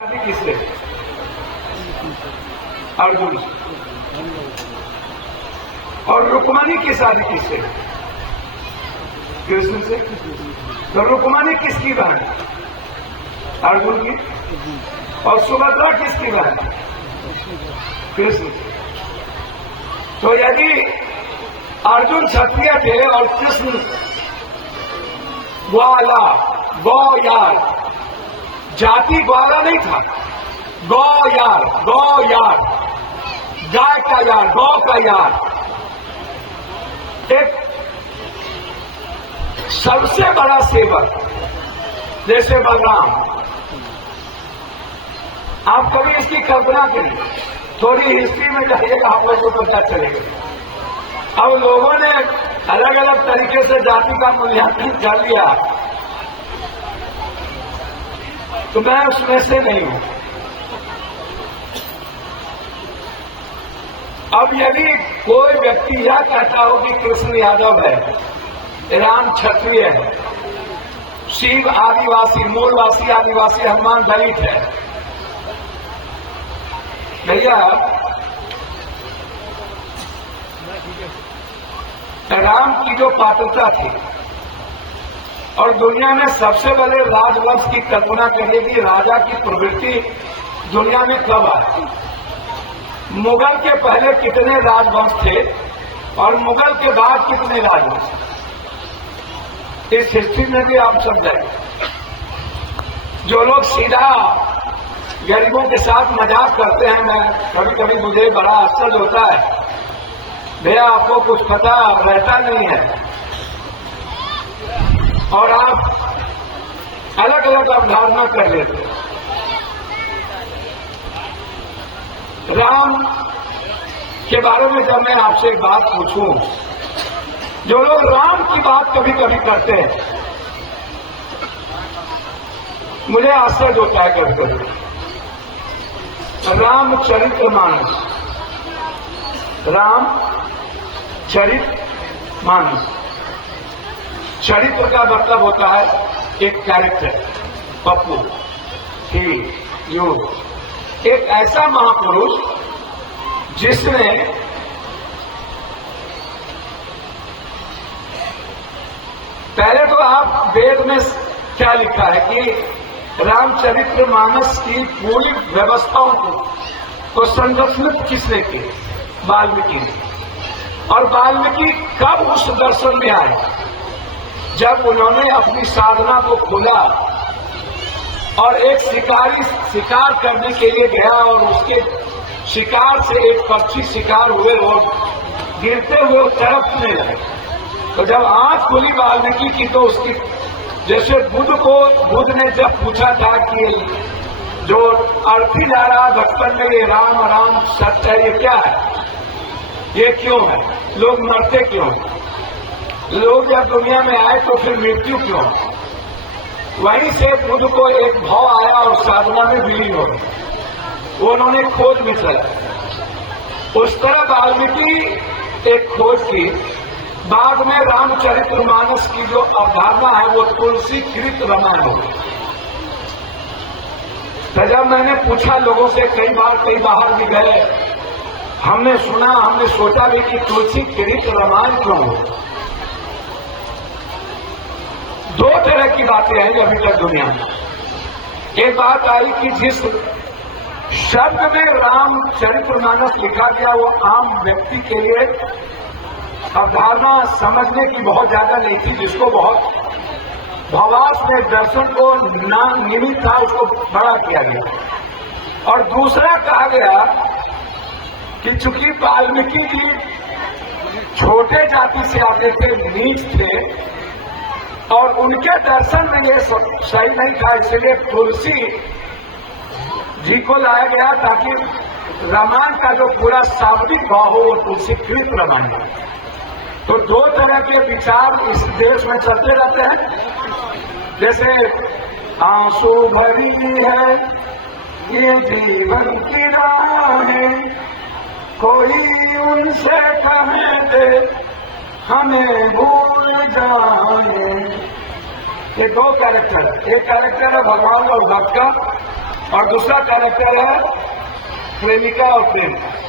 शादी किससे? अर्जुन से। और रुक्मणी की शादी किससे? कृष्ण से। तो रुक्मणी किसकी बहन? अर्जुन की। और सुभद्रा किसकी बहन? कृष्ण की। तो यदि अर्जुन क्षत्रिय थे और कृष्ण ग्वाला, गौ यार, जाति ग्वाला नहीं था, गौ यार, गाय का यार, गौ का यार, एक सबसे बड़ा सेवक जैसे बलराम। आप कभी इसकी कल्पना करिए, थोड़ी हिस्ट्री में जाइएगा, आप लोगों को पता चलेगा। अब लोगों ने अलग अलग तरीके से जाति का मूल्यांकन कर लिया, तो मैं उसमें से नहीं हूं। अब यदि कोई व्यक्ति यह कहता हो कि कृष्ण यादव है, राम क्षत्रिय है, शिव आदिवासी, मूलवासी आदिवासी, हनुमान दलित है, भैया राम की जो पात्रता थी, और दुनिया में सबसे बड़े राजवंश की कल्पना करिए कि राजा की प्रवृत्ति दुनिया में कब आई। मुगल के पहले कितने राजवंश थे और मुगल के बाद कितने राजवंश, इस हिस्ट्री में भी आप समझेंगे। जो लोग सीधा गरीबों के साथ मजाक करते हैं, मैं कभी कभी मुझे बड़ा आश्चर्य होता है, भैया आपको कुछ पता रहता नहीं है और आप अलग अलग अवधारणा कर लेते हैं। राम के बारे में जब मैं आपसे एक बात पूछूं, जो लोग राम की बात कभी कभी करते हैं, मुझे आश्चर्य होता है कभी कभी। रामचरितमानस, रामचरितमानस, चरित्र का मतलब होता है एक कैरेक्टर, पप्पू, ही, यू, एक ऐसा महापुरुष जिसने पहले तो आप वेद में क्या लिखा है कि रामचरितमानस की पूरी व्यवस्थाओं को संरक्षित किसने की? वाल्मीकि ने। और वाल्मीकि कब उस दर्शन में आए? जब उन्होंने अपनी साधना को खोला और एक शिकारी शिकार करने के लिए गया और उसके शिकार से एक पक्षी शिकार हुए और गिरते हुए तड़पने लगे। तो जब आंख खुली वाल्मीकि की, तो उसकी जैसे बुद्ध ने जब पूछा था कि जो अर्थी जा रहा बचपन में, ये राम राम सत्य है, ये क्या है, ये क्यों है, लोग मरते क्यों, लोग जब दुनिया में आए तो फिर मृत्यु क्यों? वहीं से बुद्ध को एक भाव आया और साधना में विलीन हो गए, वो उन्होंने खोज में चला। उस तरह वाल्मीकि एक खोज की, बाद में रामचरितमानस की जो अवधारणा है वो तुलसी कृत रामायण हो गई। तो जब मैंने पूछा लोगों से, कई बाहर भी गए, हमने सुना, हमने सोचा भी कि तुलसी कृत रामायण क्यों हो। दो तरह की बातें हैं अभी तक दुनिया में। एक बात आई कि जिस शब्द में रामचरितमानस लिखा गया वो आम व्यक्ति के लिए अवधारणा समझने की बहुत ज्यादा नहीं थी, जिसको बहुत भावार्थ में दर्शन को निमित्त था, उसको बड़ा किया गया। और दूसरा कहा गया कि चूंकि वाल्मीकि जी छोटे जाति से आते थे, नीच थे, और उनके दर्शन में ये सही नहीं था, इसलिए तुलसी जी को लाया गया ताकि रामायण का जो पूरा शाब्दिक भाव हो वो तुलसी कृत रामायण है। तो दो तरह के विचार इस देश में चलते रहते हैं। जैसे आंसू भरी है ये जीवन की राहें, कोई उनसे कहे दे हमें भूल जाए। ये दो कैरेक्टर है। एक कैरेक्टर है भगवान और भक्त का, और दूसरा कैरेक्टर है प्रेमिका और प्रेम का।